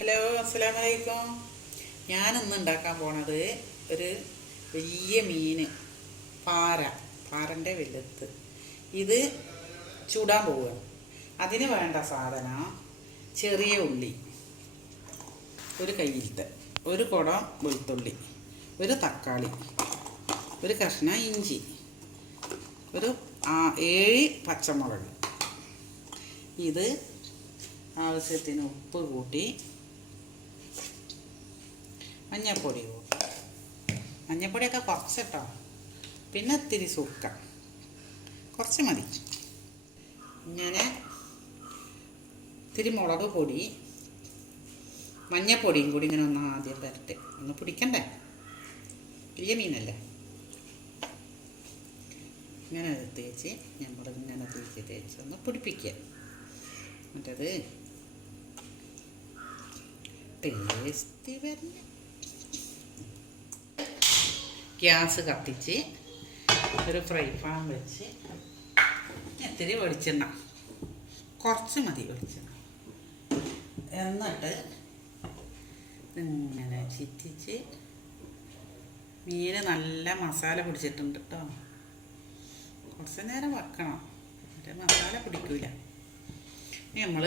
Hello, അസ്സലാമലൈക്കും. ഞാനിന്ന് ഉണ്ടാക്കാൻ പോണത് ഒരു വലിയ മീൻ, പാരൻ്റെ വലുത്ത്. ഇത് ചൂടാൻ പോവുകയാണ്. അതിന് വേണ്ട സാധനം ചെറിയ ഉള്ളി, ഒരു കയ്യിലത്തെ ഒരു കുടം വെളുത്തുള്ളി, ഒരു തക്കാളി, ഒരു കഷ്ണം ഇഞ്ചി, ഒരു 7 പച്ചമുളക്. ഇത് ആവശ്യത്തിന് ഉപ്പ് കൂട്ടി, മഞ്ഞപ്പൊടിയൊക്കെ കുറച്ച് കേട്ടോ. പിന്നെ ഇത്തിരി സുക്ക കുറച്ച് മതി. ഇങ്ങനെ ഇത്തിരി മുളക് പൊടി, മഞ്ഞപ്പൊടിയും കൂടി ഇങ്ങനെ ഒന്ന് ആദ്യം പുരട്ടി ഒന്ന് പിടിക്കണ്ടേ, വലിയ മീനല്ലേ. ഇങ്ങനെ തേച്ച് നമ്മളിങ്ങനെ തേച്ച് ഒന്ന് പിടിപ്പിക്കുക. മറ്റത് ടേസ്റ്റ് വരില്ല. ഗ്യാസ് കത്തിച്ച് ഒരു ഫ്രൈ പാൻ വെച്ച് ഇത്തിരി വെളിച്ചെണ്ണ, കുറച്ച് മതി വെളിച്ചെണ്ണ. എന്നിട്ട് ഇങ്ങനെ ചിറ്റിച്ച്, മീൻ നല്ല മസാല പിടിച്ചിട്ടുണ്ട് കേട്ടോ. കുറച്ച് നേരം വെക്കണം, മറ്റേ മസാല പിടിക്കൂല. നമ്മൾ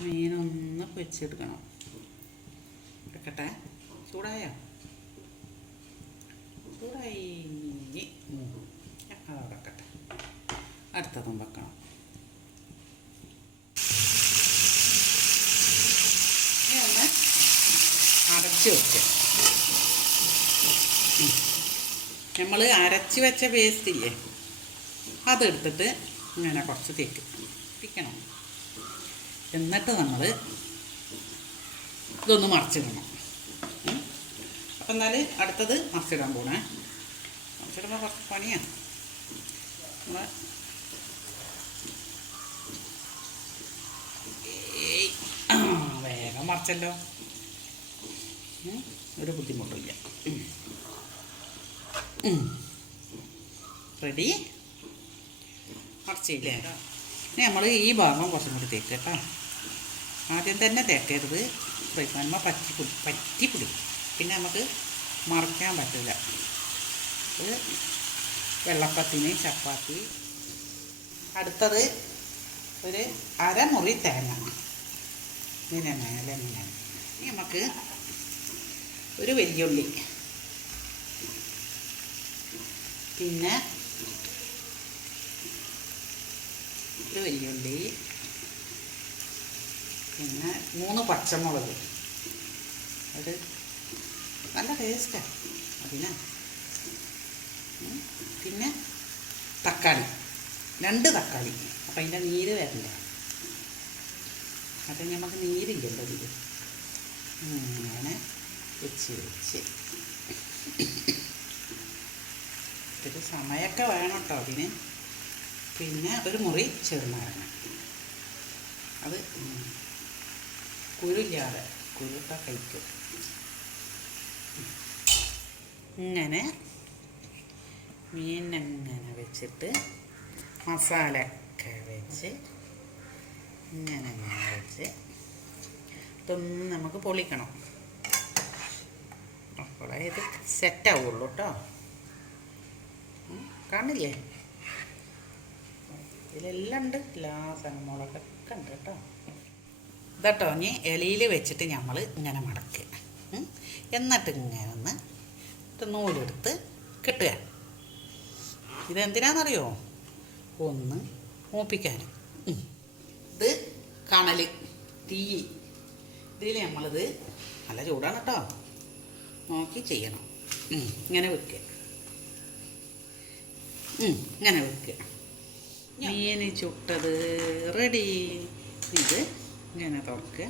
മീനൊന്ന് പൊരിച്ചെടുക്കണം. വെക്കട്ടെ, ചൂടായോ? ചൂടായി. അത് വെക്കട്ടെ, അടുത്തതും വെക്കണം. ഇനി ഒന്ന് അടച്ച് വെക്കുക. നമ്മൾ അരച്ച് വെച്ച പേസ്റ്റ് ഇല്ലേ, അതെടുത്തിട്ട് ഇങ്ങനെ കുറച്ച് തേക്കണം. എന്നിട്ട് നമ്മൾ ഇതൊന്ന് മറിച്ചിടണം. അപ്പം എന്നാൽ അടുത്തത് മറിച്ചിടാൻ പോണേ. മറിച്ചിടുമ്പോൾ കുറച്ച് പണിയാണ്. നമ്മൾ വേഗം മറിച്ചല്ലോ, ഒരു ബുദ്ധിമുട്ടില്ല. റെഡി, മറിച്ചില്ലേ? ഇനി നമ്മൾ ഈ ഭാഗം കുറച്ചും കൂടി തേക്കുക കേട്ടോ. ആദ്യം തന്നെ തേക്കരുത്, ഫ്രൈ പാനിന്മേൽ പറ്റിപ്പിടിക്കും. പിന്നെ നമുക്ക് മറക്കാൻ പറ്റില്ല. ഇത് വെള്ളപ്പത്തിന്, ചപ്പാത്തി. അടുത്തത് ഒരു അരമുറി തേങ്ങ. ഇങ്ങനെ ഇനി നമുക്ക് ഒരു വെല്ലുള്ളി, പിന്നെ ഒരു വെല്ലുള്ളി, പിന്നെ 3 പച്ചമുളക്. ഒരു നല്ല ടേസ്റ്റാണ് അതിന്. പിന്നെ തക്കാളി, 2 തക്കാളി. അപ്പം അതിൻ്റെ നീര് വരണ്ട. അത് നമുക്ക് നീരില്ലല്ലോ ഇത്. ഇങ്ങനെ വെച്ച് ഇത്തിരി സമയമൊക്കെ വേണം കേട്ടോ അതിന്. പിന്നെ ഒരു മുറി ചെറുനാരങ്ങ, അത് കുരുല്ലാതെ, കുരുക്ക കഴിക്കും. ഇങ്ങനെ മീനിങ്ങനെ വെച്ചിട്ട് മസാല ഒക്കെ വെച്ച് ഇങ്ങനെ വെച്ച് ഇതൊന്ന് നമുക്ക് പൊളിക്കണം. അപ്പോഴേ ഇത് സെറ്റാവുള്ളൂ കേട്ടോ. കാണില്ലേ, ഇതിലെല്ലാം ഉണ്ട്, എല്ലാ മുളകൊക്കെ ഉണ്ട് കേട്ടോ. ഇതട്ടോ, ഇനി ഇലയിൽ വെച്ചിട്ട് നമ്മൾ ഇങ്ങനെ മടക്കുക. എന്നിട്ട് ഇങ്ങനെ ഒന്ന് നൂലെടുത്ത് കെട്ടുക. ഇതെന്തിനാണെന്നറിയോ? ഒന്ന് മൂപ്പിക്കാൻ. ഇത് കണൽ, തീ. ഇതിൽ നമ്മളിത് നല്ല ചൂടാണ് കേട്ടോ, നോക്കി ചെയ്യണം. ഇങ്ങനെ വെക്കുക, ഇങ്ങനെ വെക്കുക. മീൻ ചുട്ടത് റെഡി. ഇത് ഇങ്ങനെ തുറക്കുക,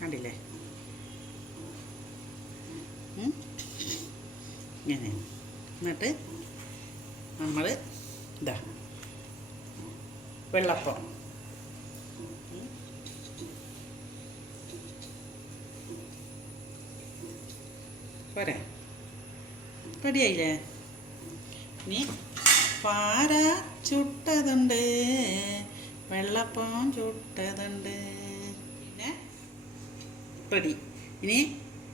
കണ്ടില്ലേ? ഇങ്ങനെ. എന്നിട്ട് നമ്മൾ ഇതാ വെള്ളപ്പം. പോരെ, റെഡിയായില്ലേ? ഇനി പാര ചുട്ടതുണ്ട്, വെള്ളപ്പം ചുട്ടതുണ്ട്. പിന്നെ റെഡി. ഇനി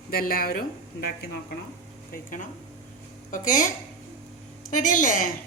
ഇതെല്ലാവരും ഉണ്ടാക്കി നോക്കണം, കഴിക്കണം. ഓക്കെ, റെഡിയല്ലേ?